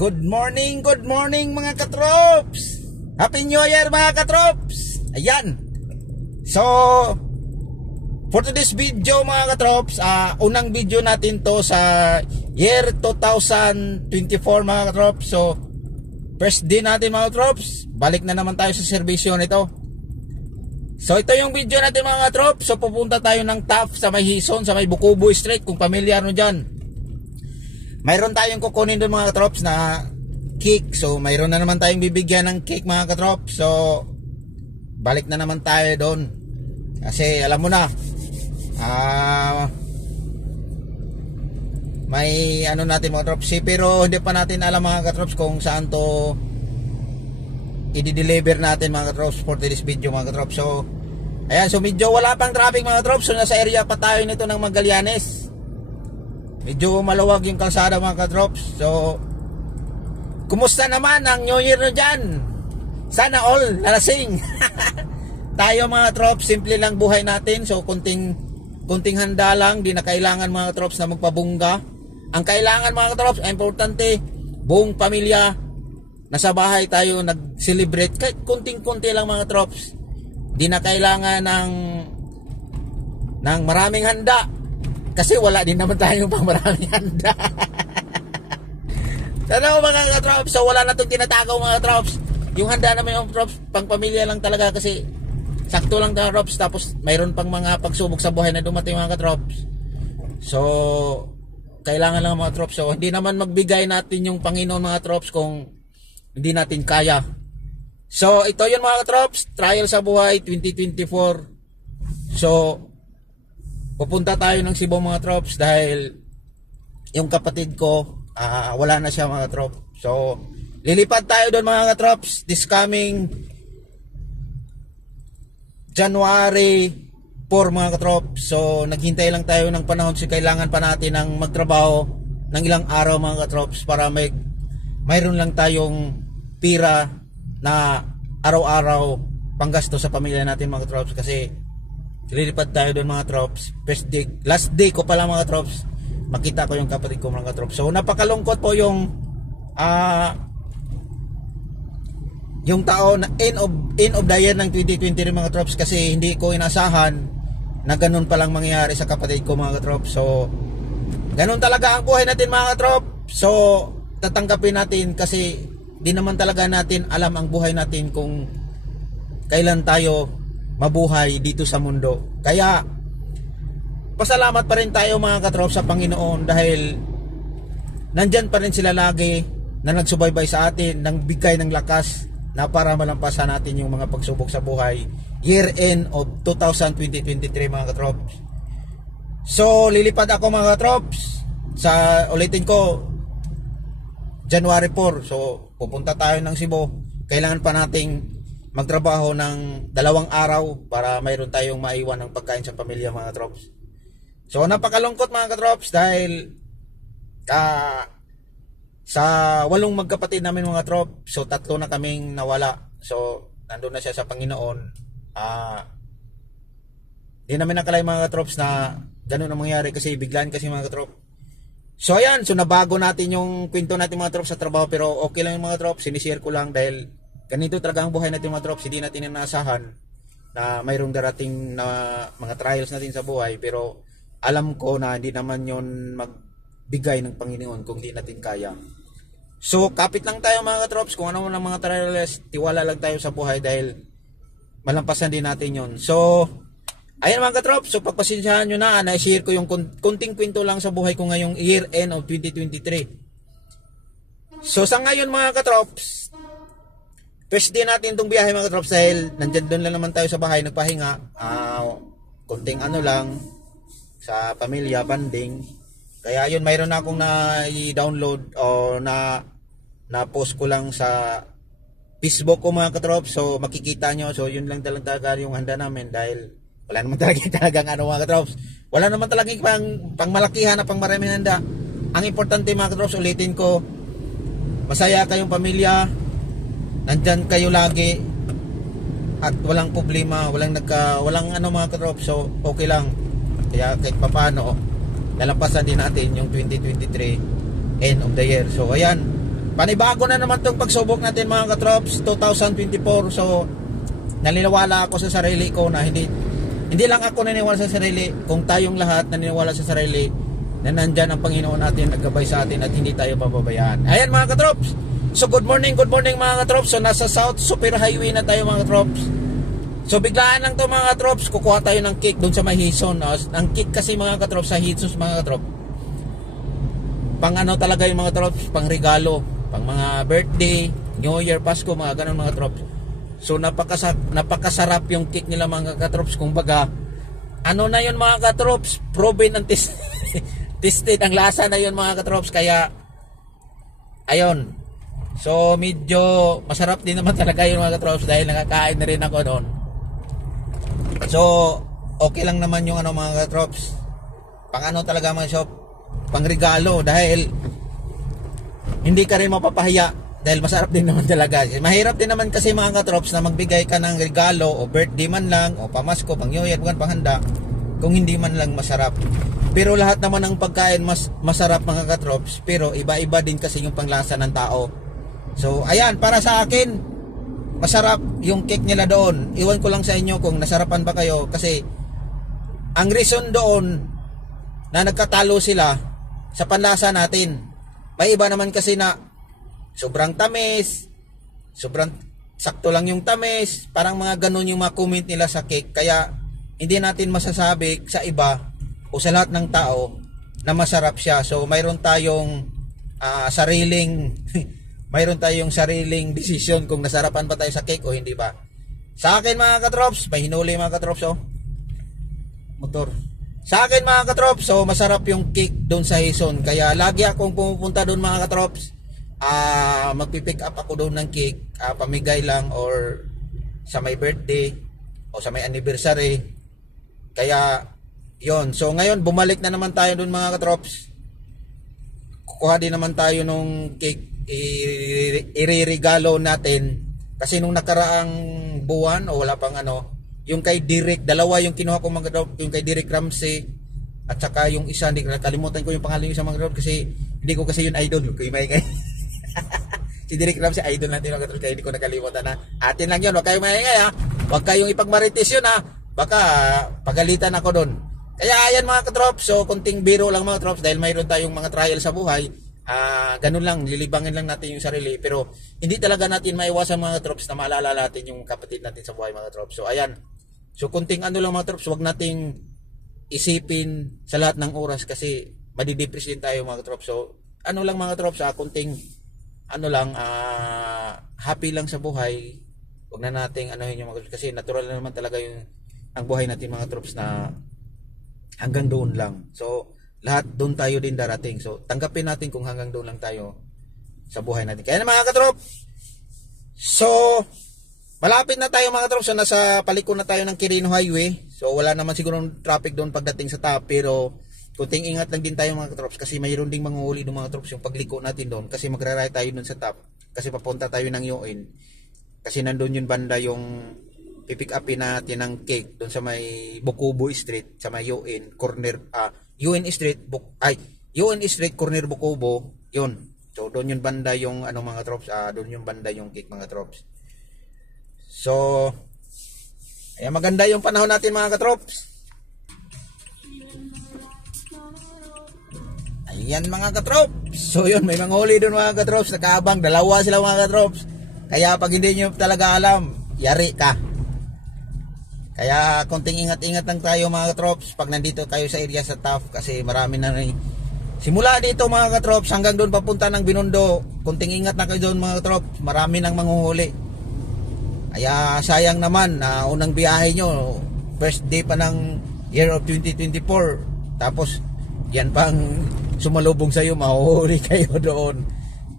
Good morning mga katrops. Happy New Year mga katrops. Ayan. So, for today's video mga katrops, unang video natin to sa year 2024 mga katrops. So, first day natin mga katrops. Balik na naman tayo sa serbisyo nito. So, ito yung video natin mga katrops. So, pupunta tayo ng TAF sa may Hison, sa may Bukubo Street, kung pamilyar nyo dyan. Mayroon tayong kukunin doon mga katrops na cake. So mayroon na naman tayong bibigyan ng cake mga katrops. So balik na naman tayo doon. Kasi alam mo na, may ano natin mga katrops. Pero hindi pa natin alam mga katrops kung saan to i-deliver natin mga katrops for this video mga katrops. So ayan, so medyo wala pang traffic mga katrops. So nasa area pa tayo nito ng Magallanes. Medyo maluwag yung kalsada mga katrops. So kumusta naman ang New Year na dyan? Sana all nalasing. Tayo mga katrops, simple lang buhay natin. So kunting handa lang. Di na kailangan mga katrops na magpabungga. Ang kailangan mga katrops, importante, buong pamilya nasa bahay tayo nag-celebrate. Kahit kunting-kunti lang mga katrops. Di na kailangan ng maraming handa. Kasi wala din naman tayong pang maraming handa. Sana mga katrops, so wala na itong tinatakaw mga katrops. Yung handa naman yung katrops, pang pamilya lang talaga kasi sakto lang katrops. Tapos mayroon pang mga pagsubok sa buhay na dumating mga katrops. So kailangan lang mga katrops. So hindi naman magbigay natin yung Panginoon mga katrops kung hindi natin kaya. So ito yun mga katrops, trial sa buhay 2024. So pupunta tayo ng Cebu mga trops dahil yung kapatid ko wala na siya mga trops. So lilipad tayo doon mga trops this coming January 4 mga trops. So naghintay lang tayo ng panahon kasi kailangan pa natin ng magtrabaho ng ilang araw mga trops para mayroon lang tayong pira na araw-araw panggasto sa pamilya natin mga trops. Kasi lilipad tayo doon mga trops. Last day ko pala mga trops, makita ko yung kapatid ko mga trops. So napakalungkot po yung taon na end of the year ng 2023 mga trops. Kasi hindi ko inasahan na ganun palang mangyayari sa kapatid ko mga trops. So ganun talaga ang buhay natin mga trops. So tatanggapin natin kasi di naman talaga natin alam ang buhay natin kung kailan tayo mabuhay dito sa mundo. Kaya pasalamat pa rin tayo mga katrops sa Panginoon dahil nandyan pa rin sila lagi na nagsubaybay sa atin, nang bigay ng lakas na para malampasan natin yung mga pagsubok sa buhay. Year end of 2023 mga katrops. So lilipad ako mga katrops sa, ulitin ko, January 4. So pupunta tayo ng Cebu. Kailangan pa nating magtrabaho ng 2 araw para mayroon tayong maiwan ng pagkain sa pamilya mga katrops. So napakalungkot mga katrops dahil sa 8 magkapatid namin mga katrops, so 3 na kaming nawala. So nandun na siya sa Panginoon. Di namin nakalay mga katrops na ganun ang mangyari kasi biglaan kasi mga katrops. So ayan, so nabago natin yung kwento natin mga katrops sa trabaho, pero okay lang yung mga katrops, sinishare ko lang dahil ganito talaga ang buhay natin mga trops. Hindi natin inaasahan na mayroong darating na mga trials natin sa buhay. Pero alam ko na hindi naman yon magbigay ng Panginoon kung hindi natin kaya. So kapit lang tayo mga trops. Kung ano man ang mga trials, tiwala lang tayo sa buhay dahil malampasan din natin yon. So ayan mga trops. So pagpasensyahan nyo na, na-share ko yung kunting kwento lang sa buhay ko ngayong year end of 2023. So sa ngayon mga katrops, first day natin itong biyahe mga katrops dahil nandyan doon lang naman tayo sa bahay nagpahinga. Kunting ano lang sa pamilya, banding. Kaya yun, mayroon na akong na-download o na-post ko lang sa Facebook ko mga katrops. So makikita nyo. So yun lang talaga yung handa namin dahil wala naman talagang ano mga katrops. Wala naman talagang pang malakihan na pang maraming handa. Ang importante mga katrops, ulitin ko, masaya kayong pamilya. Nandyan kayo lagi at walang problema, walang ano mga katrops. So okay lang. Kaya kahit papaano lalampasan din natin yung 2023 end of the year. So ayan, panibago na naman tong pagsubok natin mga katrops 2024. So naniniwala ako sa sarili ko na hindi lang ako naniniwala sa sarili, kung tayong lahat naniniwala sa sarili na nandyan ang Panginoon natin naggabay sa atin at hindi tayo pababayaan. Ayan mga katrops. So good morning mga katrops. So nasa South Super Highway na tayo mga katrops. So biglaan lang to mga katrops, kukuha tayo ng cake doon sa may Hison. Ang cake kasi mga katrops sa Hison mga katrops, pang ano talaga yung mga katrops, pang regalo, pang mga birthday, New Year, Pasko, mga ganun mga katrops. So napakasarap yung cake nila mga katrops. Kung baga ano na yun mga katrops, proven and tested ang lasa na yun mga katrops. Kaya ayun, so medyo masarap din naman talaga yun mga katrops dahil nakakain na rin ako noon. So okay lang naman yung ano mga katrops, pang ano talaga mga shop, pang regalo, dahil hindi ka rin mapapahiya dahil masarap din naman talaga. Mahirap din naman kasi mga katrops na magbigay ka ng regalo o birthday man lang o pamasko, pang New Year, bukan panghanda, kung hindi man lang masarap. Pero lahat naman ng pagkain masarap mga katrops, pero iba-iba din kasi yung panglasa ng tao. So ayan, para sa akin masarap yung cake nila doon. Iwan ko lang sa inyo kung nasarapan ba kayo, kasi ang reason doon na nagkatalo sila sa panlasa natin, may iba naman kasi na sobrang tamis, sobrang sakto lang yung tamis, parang mga ganun yung mga comment nila sa cake. Kaya hindi natin masasabi sa iba o sa lahat ng tao na masarap siya. So mayroon tayong sariling desisyon kung nasarapan ba tayo sa cake o hindi ba. Sa akin mga katrops, may hinuli mga katrops motor. Sa akin mga katrops, so masarap yung cake doon sa Hison. Kaya lagi akong pumupunta doon mga katrops. Magpipick up ako doon ng cake, pamigay lang or sa may birthday o sa may anniversary. Kaya yon. So ngayon bumalik na naman tayo doon mga katrops. Kukuha din naman tayo nung cake, iririgalo natin. Kasi nung nakaraang buwan o wala pang ano, yung kay Derek, dalawa yung kinuha ko mga katrops, yung kay Derek Ramsey at saka yung isa, hindi nakalimutan ko yung pangalan yung isa mga katrops kasi hindi ko kasi yun idol ko yung maingay. Si Derek Ramsey idol natin mga katrops, kaya hindi ko nakalimutan na atin lang yun. Huwag kayong maingay ha, huwag kayong ipagmarites yun ha, baka pagalitan ako doon. Kaya ayan mga katrops, so kunting biro lang mga katrops dahil mayroon tayong mga trial sa buhay. Ganun lang, lilibangin lang natin yung sarili, pero hindi talaga natin maiwasan mga katrops na maalala natin yung kapatid natin sa buhay mga katrops. So ayan, so kunting ano lang mga katrops, huwag nating isipin sa lahat ng oras kasi madidepress din tayo mga katrops. So ano lang mga katrops, kunting ano lang, happy lang sa buhay. Huwag na nating anuhin yung mga katrops kasi natural na naman talaga yung ang buhay natin mga katrops na hanggang doon lang. So lahat doon tayo din darating. So tanggapin natin kung hanggang doon lang tayo sa buhay natin. Kaya na mga katrops, so malapit na tayo mga katrops. So nasa paliko na tayo ng Quirino Highway. So wala naman siguro traffic doon pagdating sa top, pero kunting ingat lang din tayo mga katrops kasi mayroon ding manguhuli ng mga katrops yung pagliko natin doon, kasi magra-ride tayo doon sa top kasi papunta tayo ng UN, kasi nandun yung banda yung pipick upin natin ng cake doon sa may Bukubo Street, sa may UN corner, UN Street corner Bukubo yun. So doon yung banda yung ano mga katrops, doon yung banda yung cake mga katrops. So ayan, maganda yung panahon natin mga katrops. Ayan mga katrops. So yun, may mga huli doon mga katrops, nakaabang, dalawa sila mga katrops. Kaya pag hindi nyo talaga alam, yari ka. Kaya konting ingat-ingat lang tayo mga katrops pag nandito tayo sa area sa TAF, kasi marami na rin. Simula dito mga katrops hanggang doon papunta ng Binondo, konting ingat na kayo doon mga katrops, marami nang manghuhuli. Kaya sayang naman na unang biyahe nyo, first day pa ng year of 2024, tapos yan pang sumalubong sa iyo, mahuhuli kayo doon.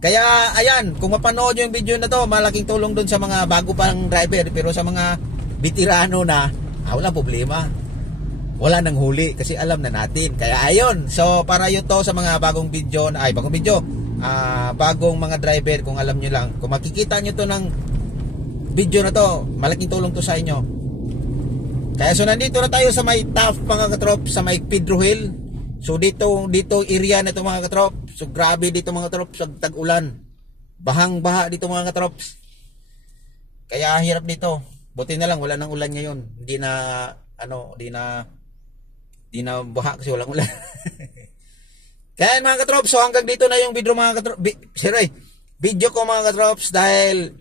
Kaya ayan, kung mapanood nyo yung video na to, malaking tulong doon sa mga bago pang driver, pero sa mga veterano na, wala problema, wala nang huli kasi alam na natin. Kaya ayun, so para yun to sa mga bagong video, bagong mga driver, kung alam nyo lang, kung makikita nyo to ng video na to, malaking tulong to sa inyo. Kaya so nandito na tayo sa may TAF mga katrop, sa may Pedro Hill. So dito area na ito mga katrop, so grabe dito mga katrop sa tag-ulan. Bahang-baha dito mga katrops. Kaya hirap dito. Buti na lang wala nang ulan ngayon. Hindi na baha kasi walang ulan. Kaya mga katrops, so hanggang dito na yung video mga katrops. Video ko mga katrops dahil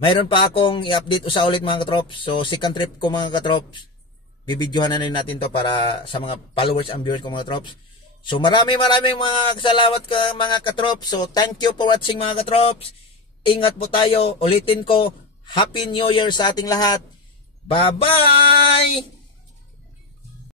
mayroon pa akong i-update usa ulit mga katrops. So second trip ko mga katrops. Bibidyohan na rin natin to para sa mga followers and viewers ko mga katrops. So maraming mga salamat mga katrops. So thank you for watching mga katrops. Ingat po tayo. Ulitin ko, Happy New Year sa ating lahat. Bye-bye!